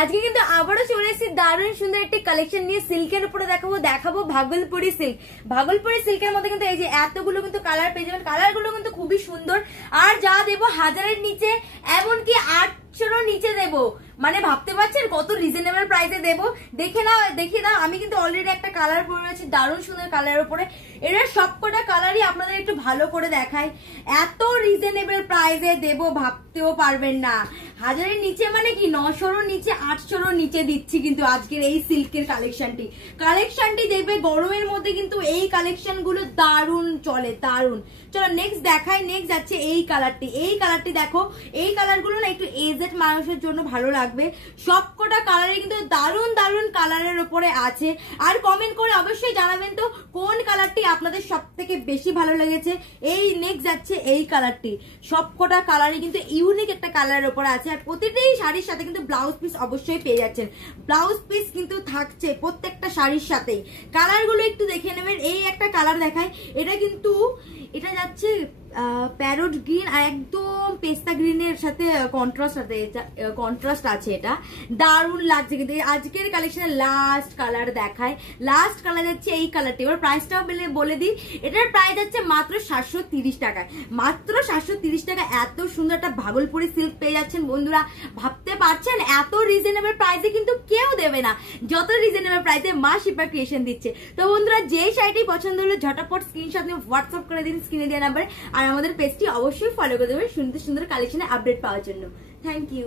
আজকে কিন্তু আবারও চলে এসেছি দারুণ সুন্দর একটি কালেকশন নিয়ে সিল্কের উপরে দেখাবো ভাগলপুরি সিল্ক। ভাগলপুরি সিল্কের মধ্যে কিন্তু এই যে এতগুলো কিন্তু কালার পেয়ে যাবেন, কালার গুলো কিন্তু খুবই সুন্দর। আর যা দেবো 1000-এর নিচে, এমনকি 800-এরও নিচে দেবো। মানে ভাবতে পারছেন কত রিজনেবল প্রাইসে দেবো। দেখে নাও আমি কিন্তু অলরেডি একটা কালার পরে রয়েছি দারুণ সুন্দর কালারের উপরে। এরা সবকটা কালারই আপনাদের একটু ভালো করে দেখায়। এত রিজনেবল প্রাইসে দেবো ভাবতেও পারবেন না। 1000-এর নিচে মানে কি 900-রও নিচে, 800-রও নিচে দিচ্ছি কিন্তু আজকের এই সিল্কের কালেকশনটি দেখবে গরমের মধ্যে কিন্তু এই কালেকশন গুলো দারুণ চলে, দারুণ। চলো নেক্সট দেখাই। নেক্সট যাচ্ছে এই কালারটি দেখো। এই কালার গুলো না একটু এজেড মানুষের জন্য ভালো লাগবে। সবকটা কালারে কিন্তু দারুণ দারুণ কালারের উপরে আছে। আর কমেন্ট করে অবশ্যই জানাবেন তো কোন কালারটি আপনাদের সব থেকে বেশি ভালো লেগেছে। এই নেক্সট যাচ্ছে এই কালারটি। সবকটা কালারে কিন্তু ইউনিক একটা কালারের উপরে আছে। আর প্রতিটি শাড়ির সাথে কিন্তু ব্লাউজ পিস অবশ্যই পেয়ে যাচ্ছেন। ব্লাউজ পিস কিন্তু থাকছে প্রত্যেকটা শাড়ির সাথেই। কালারগুলো একটু দেখে নেবেন। এই একটা কালার দেখায়, এটা যাচ্ছে প্যারট গ্রিন আর একদম পেস্তা গ্রিনের সাথে কন্ট্রাস্ট আছে। এটা দারুণ লাগছে কিন্তু। আজকের কালেকশনের লাস্ট কালার দেখায়। লাস্ট কালার যাচ্ছে এই কালারটি। এবার প্রাইসটাও বলে দিই। এটার প্রাইস যাচ্ছে মাত্র 730 টাকায়। মাত্র 730 টাকা এত সুন্দর একটা ভাগলপুরি সিল্ক পেয়ে যাচ্ছেন বন্ধুরা। ভাবতে পারছেন এত রিজনেবল প্রাইসে কিন্তু কেউ দেবে না, যত রিজনেবল প্রাইসে মা শিপা ক্রিয়েশন দিচ্ছে। তো বন্ধুরা যে শাড়িটি পছন্দ হলো ঝটপট স্ক্রিনশট নিয়ে হোয়াটসঅ্যাপ করে দিন স্ক্রিনে দেওয়া নাম্বারে। আর আমাদের পেজটি অবশ্যই ফলো করে দেবেন সুন্দর সুন্দর কালেকশনের আপডেট পাওয়ার জন্য। Thank you.